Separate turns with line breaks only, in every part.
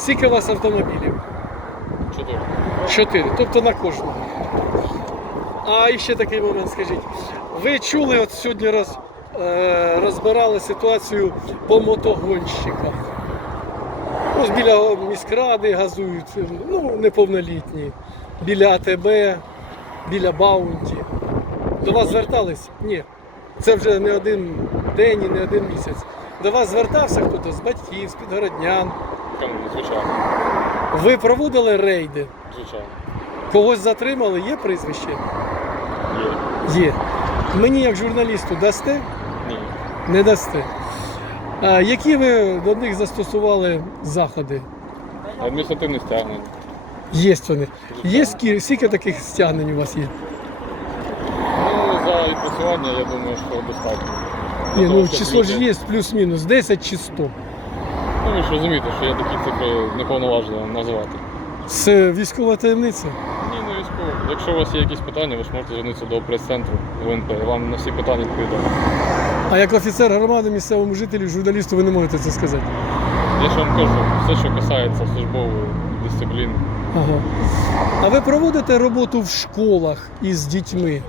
Скільки у вас автомобілів?
Чотири.
Чотири, тобто на кожного. А ще такий момент, скажіть. Ви чули, от сьогодні роз, е, розбирали ситуацію по мотогонщиках. Ось біля міськради газують, ну, неповнолітні, біля АТБ, біля Баунті. До вас звертались? Ні. Це вже не один день і не один місяць. До вас звертався хтось з батьків, з підгороднян.
Кому? Звичайно.
Ви проводили рейди?
Звичайно.
Когось затримали, є прізвище?
Є.
Є. Мені як журналісту дасте?
Ні.
Не дасте. А які ви до них застосували заходи?
Адміністративне стягнення.
Є вони. Є скі- скільки таких стягнень у вас є?
Ну, за відпрацювання, я думаю, що достатньо.
Ні, ну число ж є плюс-мінус 10 чи 100.
Ну, ви ж розумієте, що я такі цифри не повноважливо називати.
Це військова таємниця.
Ні, не військово. Якщо у вас є якісь питання, ви ж можете звернутися до прес-центру ВНП. Я вам на всі питання відповідаю.
А як офіцер громади місцевому жителю, журналісту, ви не можете це сказати.
Я ж вам кажу, все, що касається службової дисципліни.
Ага. А ви проводите роботу в школах із дітьми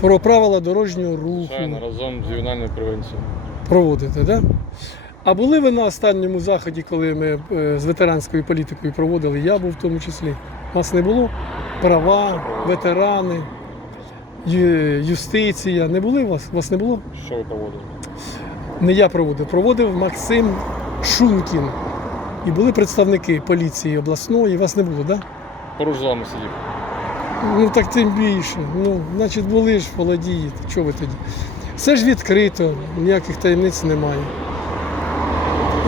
про правила дорожнього руху?
Звичайно, разом з ювенальною превенцією.
Проводите, так? Да? А були ви на останньому заході, коли ми е, з ветеранською політикою проводили? Я був в тому числі. Вас не було? Права, ветерани, юстиція. Не були у вас? Вас не було?
Що ви проводили?
Не я проводив. Проводив Максим Шункін. І були представники поліції обласної. Вас не було, так? Да?
Поруч з вами сидів.
Ну так тим більше. Ну, значить, були ж, володієте. Чого ви тоді? Все ж відкрито, ніяких таємниць немає.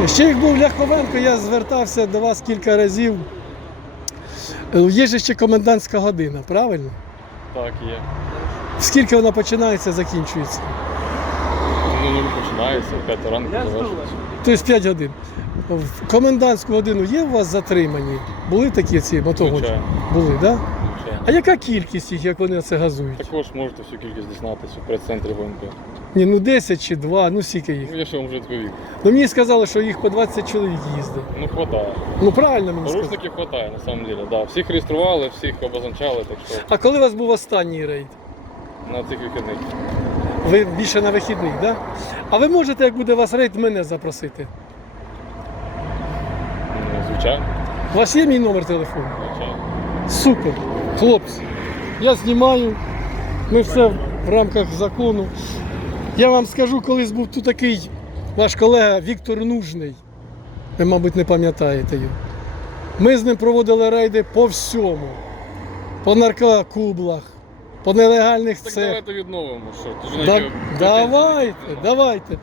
Ще як був Ляховенко, я звертався до вас кілька разів. Е, Є ж ще комендантська година, правильно?
Так, є.
Скільки вона починається, закінчується?
Ну, ну починається, 5 ранку завершується.
Тобто 5 годин. В комендантську годину є у вас затримані? Були такі ці мотогоджі?
Звичайно.
Були, так? Да?
Звичайно.
А яка кількість їх, як вони це газують?
Також можете всю кількість дізнатися у прес-центрі ВНП.
Ні, ну 10 чи 2, ну скільки їх.
Ну, я ще вам вже відповів.
Ну мені сказали, що їх по 20 чоловік їздить.
Ну, хватає.
Ну правильно мені сказали.
Порушників хватає, на самом деле. Да. Всіх реєстрували, всіх обозначали, так що
А коли у вас був останній рейд?
на цих вихідних.
Ви більше на вихідних, так? Да? А ви можете, як буде у вас рейд, мене запросити?
Ну, звичайно,
У вас є мій номер телефону?
звичайно.
Супер, хлопці. Я знімаю. Ми все в рамках закону. Я вам скажу, колись був тут такий ваш колега Віктор Нужний. Ви, мабуть, не пам'ятаєте його. Ми з ним проводили рейди по всьому. По наркокублах, по нелегальних
Так
цехах.
давайте відновимо, що. Тож
Да, давайте, давайте.